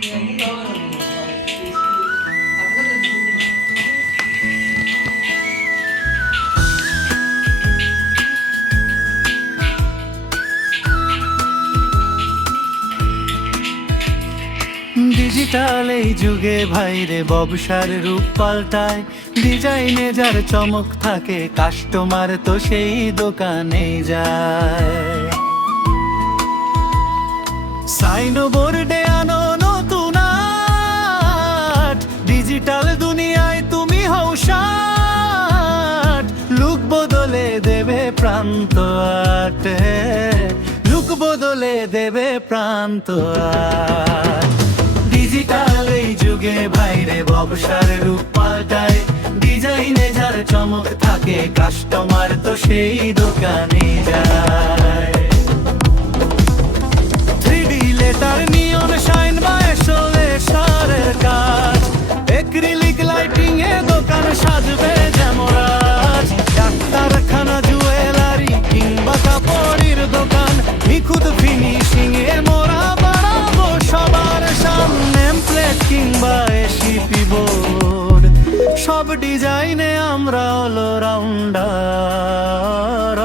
Digital এই যুগে ভাইরে ব্যবসার রূপ পাল্টায়, ডিজাইনে যার চমক থাকে কাস্টমার তো সেই দোকানে যায়। সাইন বোর্ডে আনো নতুন আর্ট, ডিজিটাল দুনিয়ায় তুমি হও শার্ট। লুক বদলে দেবে প্রান্ত আর্ট, লুক বদলে দেবে প্রান্ত আর্ট। ডিজিটাল এই যুগে ভাইরে ব্যবসার রূপ পাল্টায়, ডিজাইনে যার চমক থাকে কাস্টমার তো সেই দোকানে যায়। 3D লেটার, নিয়ন শাইন বা এসোলেশনের কাজ, অ্যাক্রিলিক লাইটিং এ দোকান সাজবে যেমন আজ। ডাক্তারখানা, জুয়েলারি কিংবা কাপড়ের দোকান, নিখুঁত ফিনিশিং এ মোরা বাড়াবো সবার সামনে। প্লেট কিংবা এসিপি বোর্ড, সব ডিজাইনে আমরা অলরাউন্ডার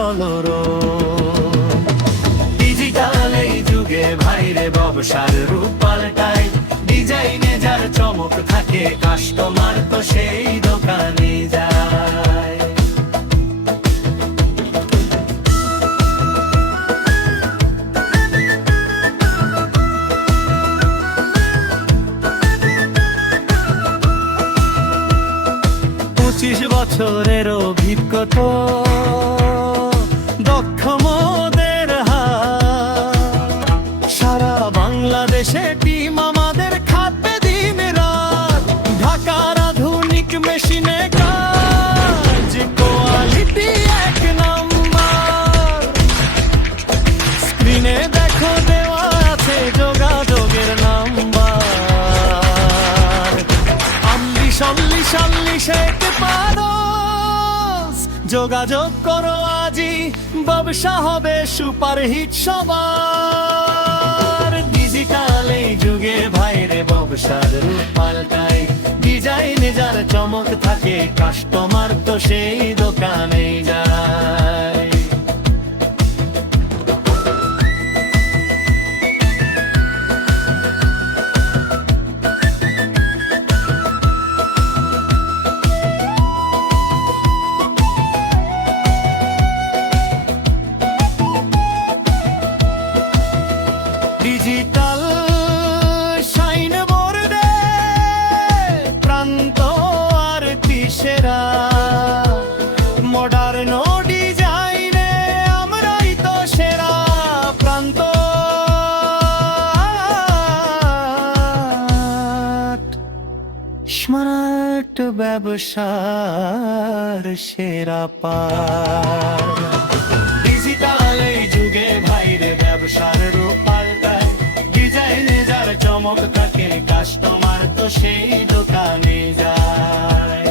অলরোড। ডিজিটাল এই যুগে ভাইরে ব্যবসার রূপ পাল্টায়, ডিজাইনে যার চমক থাকে কাস্টমার তো সেই দোকানে যায়। 25 বছরের অভিজ্ঞতা, দক্ষ মোদের হাত, সারা বাংলাদেশে টিম আমাদের খাটবে দিন রাত। ঢাকার আধুনিক মেশিনে কাজ, কোয়ালিটি এক নাম্বার। স্ক্রিনে দেখো দেওয়া আছে যোগাযোগের নাম্বার। যোগাযোগ করো আজই, ব্যবসা হবে সুপারহিট সবার। ডিজিটাল এই যুগে ভাইরে ব্যবসার রূপ পাল্টায়, ডিজাইনে যার চমক থাকে কাস্টমার তো সেই দোকানে যায়। ডিজিটাল শাইন বোর্ডে প্রান্ত আর সেরা, মডার্ন ডিজাইনে আমরাই তো সেরা। প্রান্ত স্মার্ট ব্যবসার সেরা পার। ডিজিটাল এই যুগে ভাইরে ব্যবসার রূপ পাল্টায়, ডিজাইনে যার চমক থাকে কাস্টমার তো সেই দোকানে যায়।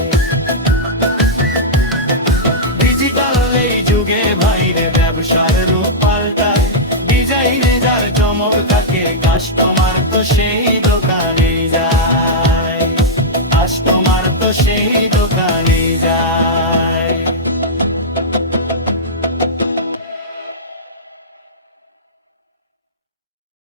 ডিজিটাল এই যুগে ভাইরে ব্যবসার রূপ পাল্টায়, ডিজাইনে যার চমক থাকে কাস্টমার তো সেই